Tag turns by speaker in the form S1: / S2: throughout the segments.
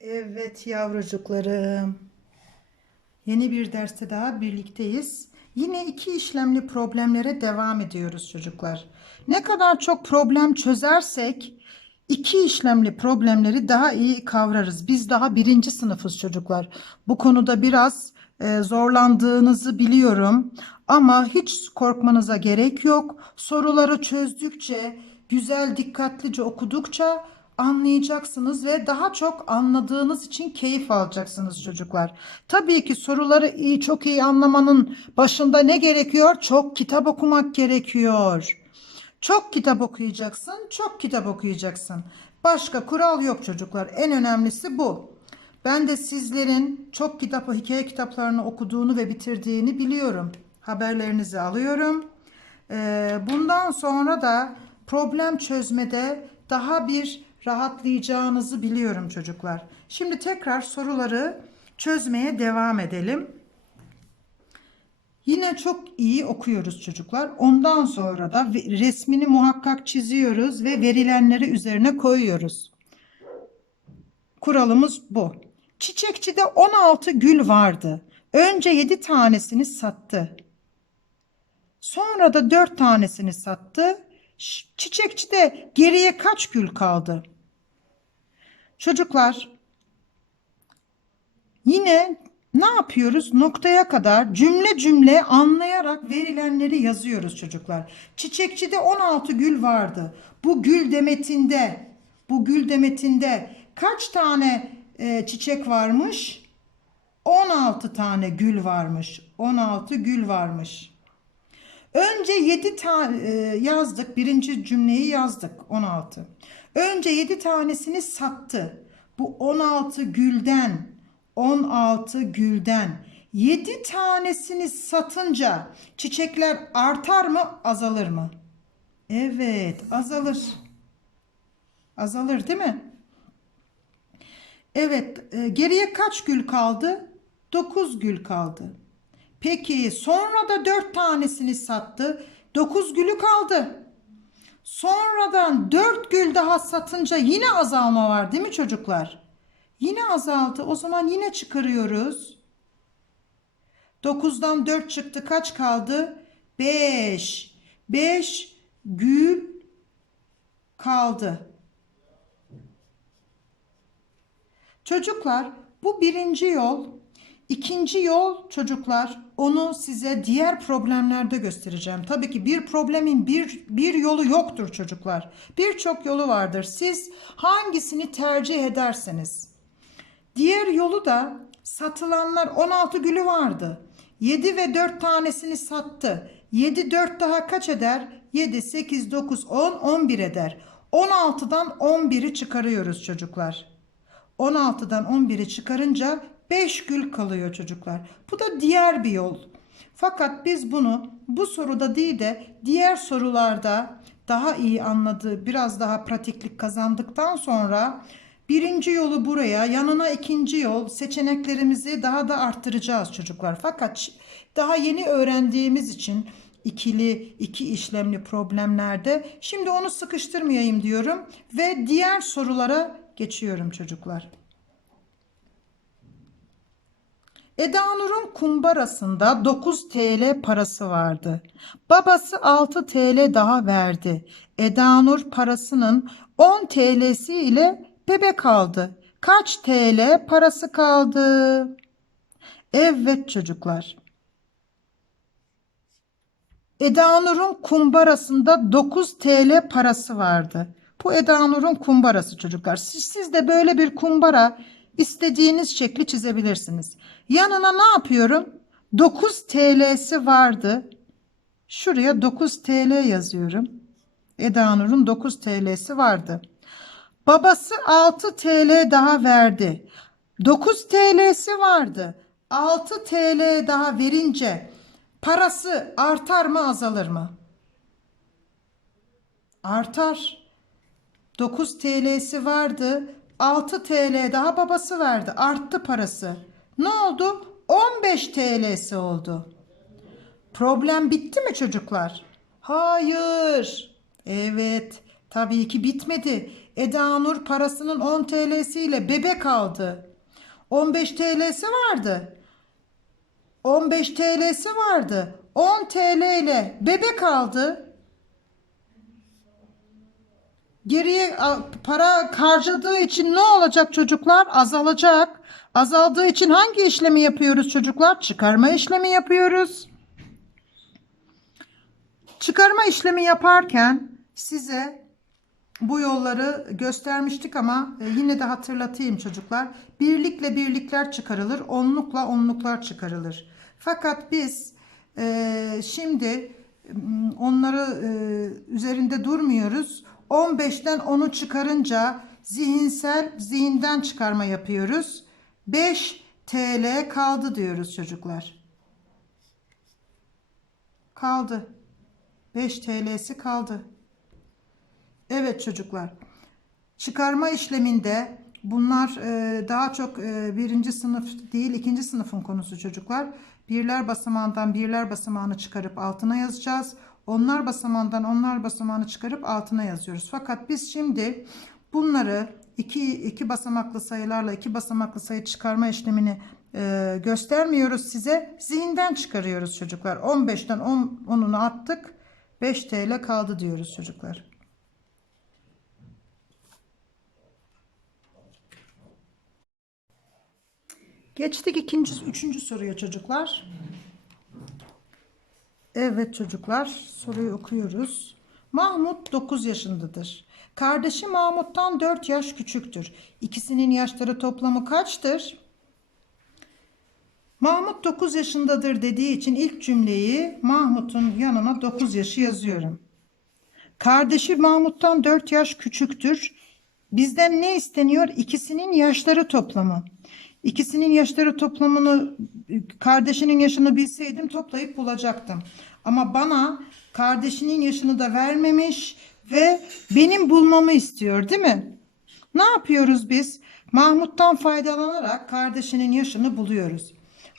S1: Evet yavrucuklarım. Yeni bir derste daha birlikteyiz. Yine iki işlemli problemlere devam ediyoruz çocuklar. Ne kadar çok problem çözersek iki işlemli problemleri daha iyi kavrarız. Biz daha birinci sınıfız çocuklar. Bu konuda biraz e, zorlandığınızı biliyorum. Ama hiç korkmanıza gerek yok. Soruları çözdükçe, güzel dikkatlice okudukça anlayacaksınız ve daha çok anladığınız için keyif alacaksınız çocuklar. Tabii ki soruları iyi çok iyi anlamanın başında ne gerekiyor? Çok kitap okumak gerekiyor. Çok kitap okuyacaksın, çok kitap okuyacaksın. Başka kural yok çocuklar. En önemlisi bu. Ben de sizlerin çok kitap, hikaye kitaplarını okuduğunu ve bitirdiğini biliyorum. Haberlerinizi alıyorum. Ee, bundan sonra da problem çözmede daha bir rahatlayacağınızı biliyorum çocuklar. Şimdi tekrar soruları çözmeye devam edelim. Yine çok iyi okuyoruz çocuklar. Ondan sonra da resmini muhakkak çiziyoruz ve verilenleri üzerine koyuyoruz. Kuralımız bu. Çiçekçide 16 gül vardı. Önce 7 tanesini sattı. Sonra da 4 tanesini sattı. Çiçekçide geriye kaç gül kaldı? Çocuklar yine ne yapıyoruz? Noktaya kadar cümle cümle anlayarak verilenleri yazıyoruz çocuklar. Çiçekçide 16 gül vardı. Bu gül demetinde, bu gül demetinde kaç tane e, çiçek varmış? 16 tane gül varmış. 16 gül varmış. Önce 7 tane yazdık. Birinci cümleyi yazdık. 16. Önce 7 tanesini sattı. Bu 16 gülden 16 gülden 7 tanesini satınca çiçekler artar mı, azalır mı? Evet, azalır. Azalır değil mi? Evet, e, geriye kaç gül kaldı? 9 gül kaldı. Peki sonra da 4 tanesini sattı. 9 gülü kaldı. Sonradan 4 gül daha satınca yine azalma var değil mi çocuklar? Yine azaldı. O zaman yine çıkarıyoruz. 9'dan 4 çıktı. Kaç kaldı? 5. 5 gül kaldı. Çocuklar bu birinci yol. İkinci yol çocuklar onu size diğer problemlerde göstereceğim. Tabii ki bir problemin bir, bir yolu yoktur çocuklar. Birçok yolu vardır. Siz hangisini tercih ederseniz. Diğer yolu da satılanlar 16 gülü vardı. 7 ve 4 tanesini sattı. 7 4 daha kaç eder? 7 8 9 10 11 eder. 16'dan 11'i çıkarıyoruz çocuklar. 16'dan 11'i çıkarınca 5 gül kalıyor çocuklar. Bu da diğer bir yol. Fakat biz bunu bu soruda değil de diğer sorularda daha iyi anladığı, biraz daha pratiklik kazandıktan sonra birinci yolu buraya, yanına ikinci yol seçeneklerimizi daha da arttıracağız çocuklar. Fakat daha yeni öğrendiğimiz için ikili, iki işlemli problemlerde şimdi onu sıkıştırmayayım diyorum ve diğer sorulara geçiyorum çocuklar. Eda Nur'un kumbarasında 9 TL parası vardı. Babası 6 TL daha verdi. Eda Nur parasının 10 TL'si ile bebek aldı. Kaç TL parası kaldı? Evet çocuklar. Eda Nur'un kumbarasında 9 TL parası vardı. Bu Eda Nur'un kumbarası çocuklar. Siz, siz de böyle bir kumbara istediğiniz şekli çizebilirsiniz. Yanına ne yapıyorum? 9 TL'si vardı. Şuraya 9 TL yazıyorum. Eda Nur'un 9 TL'si vardı. Babası 6 TL daha verdi. 9 TL'si vardı. 6 TL daha verince parası artar mı azalır mı? Artar. 9 TL'si vardı. 6 TL daha babası verdi. Arttı parası. Ne oldu? 15 TL'si oldu. Problem bitti mi çocuklar? Hayır. Evet. Tabii ki bitmedi. Eda Nur parasının 10 TL'siyle bebek aldı. 15 TL'si vardı. 15 TL'si vardı. 10 TL ile bebek aldı. Geriye para harcadığı için ne olacak çocuklar? Azalacak. Azaldığı için hangi işlemi yapıyoruz çocuklar? Çıkarma işlemi yapıyoruz. Çıkarma işlemi yaparken size bu yolları göstermiştik ama e, yine de hatırlatayım çocuklar. Birlikle birlikler çıkarılır, onlukla onluklar çıkarılır. Fakat biz e, şimdi onları e, üzerinde durmuyoruz. 15'ten 10'u çıkarınca zihinsel zihinden çıkarma yapıyoruz. 5 TL kaldı diyoruz çocuklar. Kaldı. 5 TL'si kaldı. Evet çocuklar. Çıkarma işleminde bunlar e, daha çok e, birinci sınıf değil ikinci sınıfın konusu çocuklar. Birler basamağından birler basamağını çıkarıp altına yazacağız. Onlar basamağından onlar basamağını çıkarıp altına yazıyoruz. Fakat biz şimdi bunları iki, iki basamaklı sayılarla iki basamaklı sayı çıkarma işlemini e, göstermiyoruz size. Zihinden çıkarıyoruz çocuklar. 15'ten 10, 10'unu attık. 5 TL kaldı diyoruz çocuklar. Geçtik ikinci, üçüncü soruya çocuklar. Evet çocuklar soruyu okuyoruz. Mahmut 9 yaşındadır. Kardeşi Mahmut'tan 4 yaş küçüktür. İkisinin yaşları toplamı kaçtır? Mahmut 9 yaşındadır dediği için ilk cümleyi Mahmut'un yanına 9 yaşı yazıyorum. Kardeşi Mahmut'tan 4 yaş küçüktür. Bizden ne isteniyor? İkisinin yaşları toplamı. İkisinin yaşları toplamını kardeşinin yaşını bilseydim toplayıp bulacaktım. Ama bana kardeşinin yaşını da vermemiş ve benim bulmamı istiyor değil mi? Ne yapıyoruz biz? Mahmut'tan faydalanarak kardeşinin yaşını buluyoruz.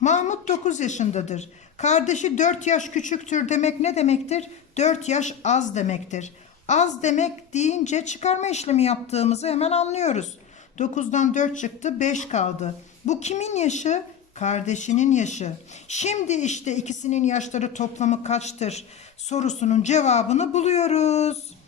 S1: Mahmut 9 yaşındadır. Kardeşi 4 yaş küçüktür demek ne demektir? 4 yaş az demektir. Az demek deyince çıkarma işlemi yaptığımızı hemen anlıyoruz. 9'dan 4 çıktı 5 kaldı. Bu kimin yaşı? Kardeşinin yaşı. Şimdi işte ikisinin yaşları toplamı kaçtır sorusunun cevabını buluyoruz.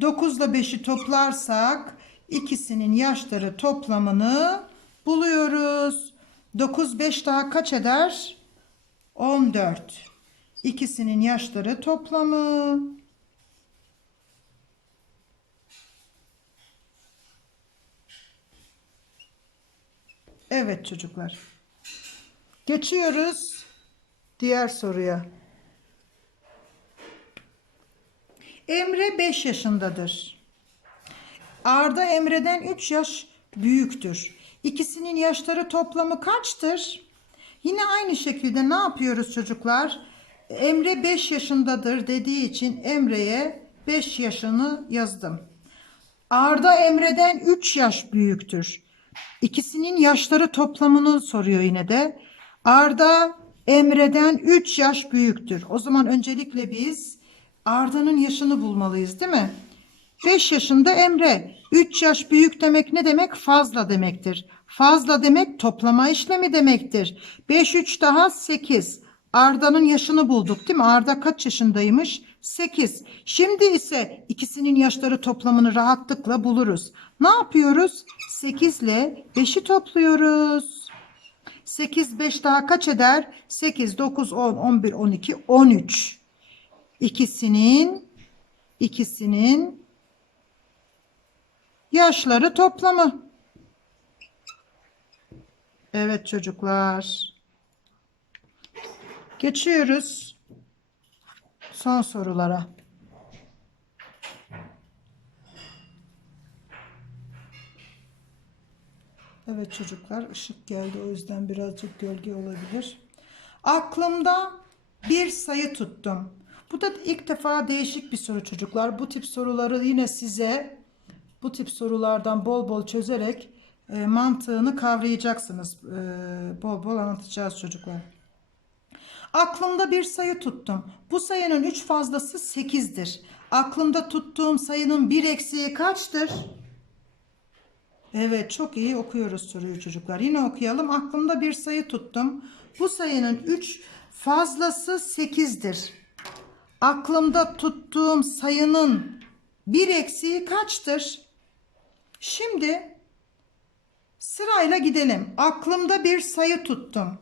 S1: 9 ile 5'i toplarsak ikisinin yaşları toplamını buluyoruz. 9 5 daha kaç eder? 14. İkisinin yaşları toplamı. Evet çocuklar. Geçiyoruz diğer soruya. Emre 5 yaşındadır. Arda Emre'den 3 yaş büyüktür. İkisinin yaşları toplamı kaçtır? Yine aynı şekilde ne yapıyoruz çocuklar? Emre 5 yaşındadır dediği için Emre'ye 5 yaşını yazdım. Arda Emre'den 3 yaş büyüktür. İkisinin yaşları toplamını soruyor yine de. Arda Emre'den 3 yaş büyüktür. O zaman öncelikle biz Arda'nın yaşını bulmalıyız değil mi? 5 yaşında Emre. 3 yaş büyük demek ne demek? Fazla demektir. Fazla demek toplama işlemi demektir. 5 3 daha 8. Arda'nın yaşını bulduk değil mi? Arda kaç yaşındaymış? 8. Şimdi ise ikisinin yaşları toplamını rahatlıkla buluruz. Ne yapıyoruz? 8 ile 5'i topluyoruz. 8 5 daha kaç eder? 8 9 10 11 12 13. İkisinin ikisinin yaşları toplamı. Evet çocuklar. Geçiyoruz son sorulara. Evet çocuklar ışık geldi o yüzden birazcık gölge olabilir. Aklımda bir sayı tuttum. Bu da ilk defa değişik bir soru çocuklar. Bu tip soruları yine size bu tip sorulardan bol bol çözerek e, mantığını kavrayacaksınız. E, bol bol anlatacağız çocuklar. Aklımda bir sayı tuttum. Bu sayının 3 fazlası 8'dir. Aklımda tuttuğum sayının bir eksiği kaçtır? Evet çok iyi okuyoruz soruyu çocuklar. Yine okuyalım. Aklımda bir sayı tuttum. Bu sayının 3 fazlası 8'dir. Aklımda tuttuğum sayının bir eksiği kaçtır? Şimdi sırayla gidelim. Aklımda bir sayı tuttum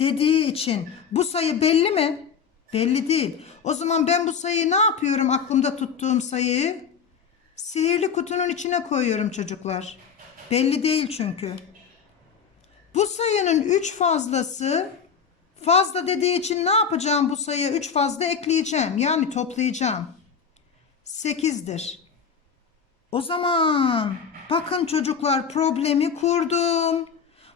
S1: dediği için bu sayı belli mi? Belli değil. O zaman ben bu sayıyı ne yapıyorum aklımda tuttuğum sayıyı? Sihirli kutunun içine koyuyorum çocuklar. Belli değil çünkü. Bu sayının 3 fazlası fazla dediği için ne yapacağım bu sayıya 3 fazla ekleyeceğim. Yani toplayacağım. 8'dir. O zaman bakın çocuklar problemi kurdum.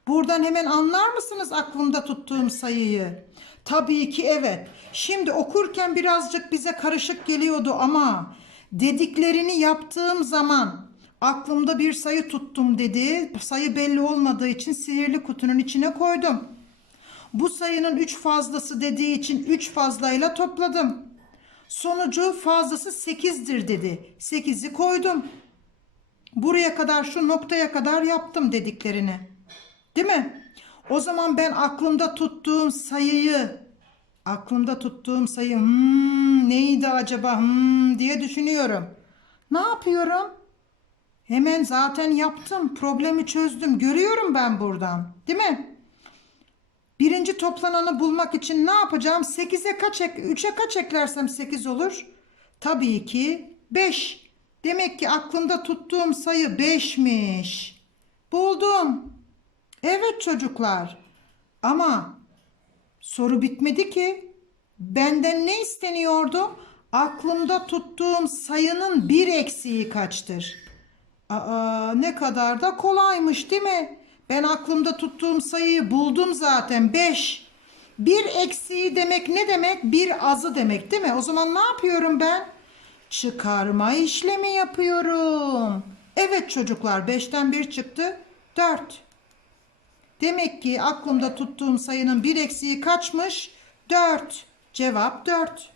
S1: Buradan hemen anlar mısınız aklımda tuttuğum sayıyı? Tabii ki evet. Şimdi okurken birazcık bize karışık geliyordu ama dediklerini yaptığım zaman aklımda bir sayı tuttum dedi. Sayı belli olmadığı için sihirli kutunun içine koydum. Bu sayının 3 fazlası dediği için 3 fazlayla topladım. Sonucu fazlası 8'dir dedi. 8'i koydum. Buraya kadar şu noktaya kadar yaptım dediklerini. Değil mi? O zaman ben aklımda tuttuğum sayıyı aklımda tuttuğum sayı hmm, neydi acaba hmm, diye düşünüyorum. Ne yapıyorum? Hemen zaten yaptım. Problemi çözdüm. Görüyorum ben buradan. Değil mi? Birinci toplananı bulmak için ne yapacağım? 8'e kaç ek 3'e kaç eklersem 8 olur? Tabii ki 5. Demek ki aklımda tuttuğum sayı 5'miş. Buldum. Evet çocuklar. Ama soru bitmedi ki. Benden ne isteniyordu? Aklımda tuttuğum sayının bir eksiği kaçtır? Aa, ne kadar da kolaymış değil mi? Ben aklımda tuttuğum sayıyı buldum zaten 5. Bir eksiği demek ne demek? Bir azı demek değil mi? O zaman ne yapıyorum ben? Çıkarma işlemi yapıyorum. Evet çocuklar 5'ten 1 çıktı 4. Demek ki aklımda tuttuğum sayının bir eksiği kaçmış? 4. Cevap 4.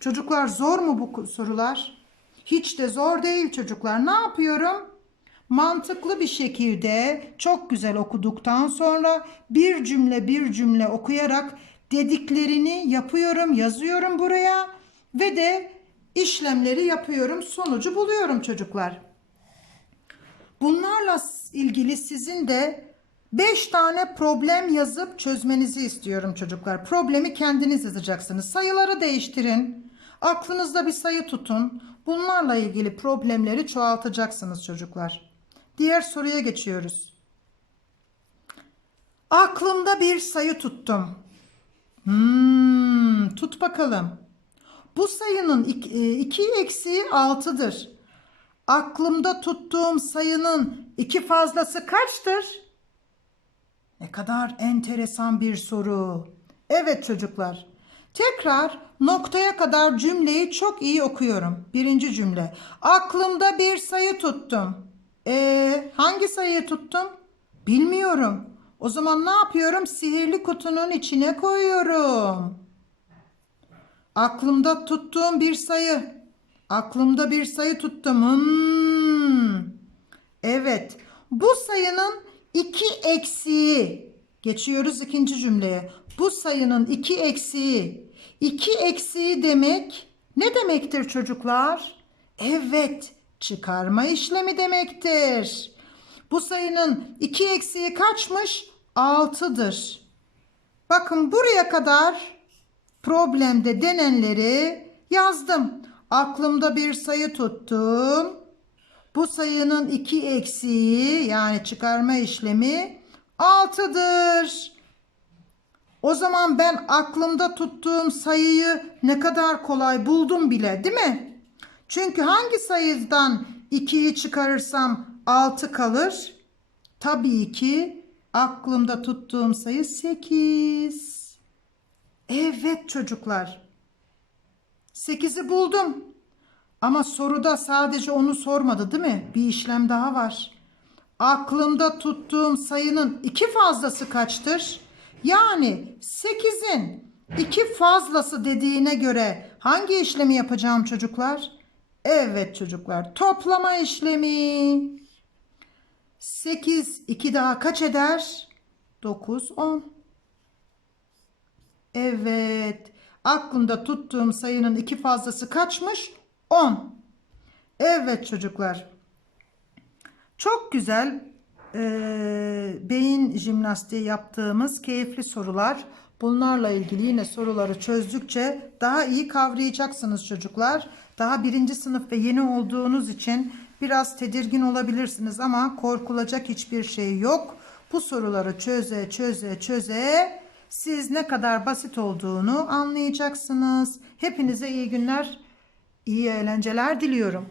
S1: Çocuklar zor mu bu sorular? Hiç de zor değil çocuklar. Ne yapıyorum? Mantıklı bir şekilde çok güzel okuduktan sonra bir cümle bir cümle okuyarak dediklerini yapıyorum, yazıyorum buraya ve de işlemleri yapıyorum, sonucu buluyorum çocuklar. Bunlarla ilgili sizin de 5 tane problem yazıp çözmenizi istiyorum çocuklar. Problemi kendiniz yazacaksınız. Sayıları değiştirin. Aklınızda bir sayı tutun. Bunlarla ilgili problemleri çoğaltacaksınız çocuklar. Diğer soruya geçiyoruz. Aklımda bir sayı tuttum. Hmm, tut bakalım. Bu sayının 2 eksiği 6'dır. Aklımda tuttuğum sayının iki fazlası kaçtır? Ne kadar enteresan bir soru. Evet çocuklar. Tekrar noktaya kadar cümleyi çok iyi okuyorum. Birinci cümle. Aklımda bir sayı tuttum. E hangi sayıyı tuttum? Bilmiyorum. O zaman ne yapıyorum? Sihirli kutunun içine koyuyorum. Aklımda tuttuğum bir sayı. Aklımda bir sayı tuttum. Hmm. Evet. Bu sayının iki eksiği. Geçiyoruz ikinci cümleye. Bu sayının iki eksiği. İki eksiği demek ne demektir çocuklar? Evet, çıkarma işlemi demektir. Bu sayının iki eksiği kaçmış? Altıdır. Bakın buraya kadar problemde denenleri yazdım. Aklımda bir sayı tuttum. Bu sayının iki eksiği yani çıkarma işlemi 6'dır. O zaman ben aklımda tuttuğum sayıyı ne kadar kolay buldum bile değil mi? Çünkü hangi sayıdan 2'yi çıkarırsam 6 kalır? Tabii ki aklımda tuttuğum sayı 8. Evet çocuklar. 8'i buldum. Ama soruda sadece onu sormadı değil mi? Bir işlem daha var. Aklımda tuttuğum sayının iki fazlası kaçtır? Yani 8'in iki fazlası dediğine göre hangi işlemi yapacağım çocuklar? Evet çocuklar toplama işlemi. 8 2 daha kaç eder? 9 10. Evet. Aklımda tuttuğum sayının iki fazlası kaçmış? 10. Evet çocuklar. Çok güzel eee, beyin jimnastiği yaptığımız keyifli sorular. Bunlarla ilgili yine soruları çözdükçe daha iyi kavrayacaksınız çocuklar. Daha birinci sınıf ve yeni olduğunuz için biraz tedirgin olabilirsiniz ama korkulacak hiçbir şey yok. Bu soruları çöze çöze çöze siz ne kadar basit olduğunu anlayacaksınız. Hepinize iyi günler, iyi eğlenceler diliyorum.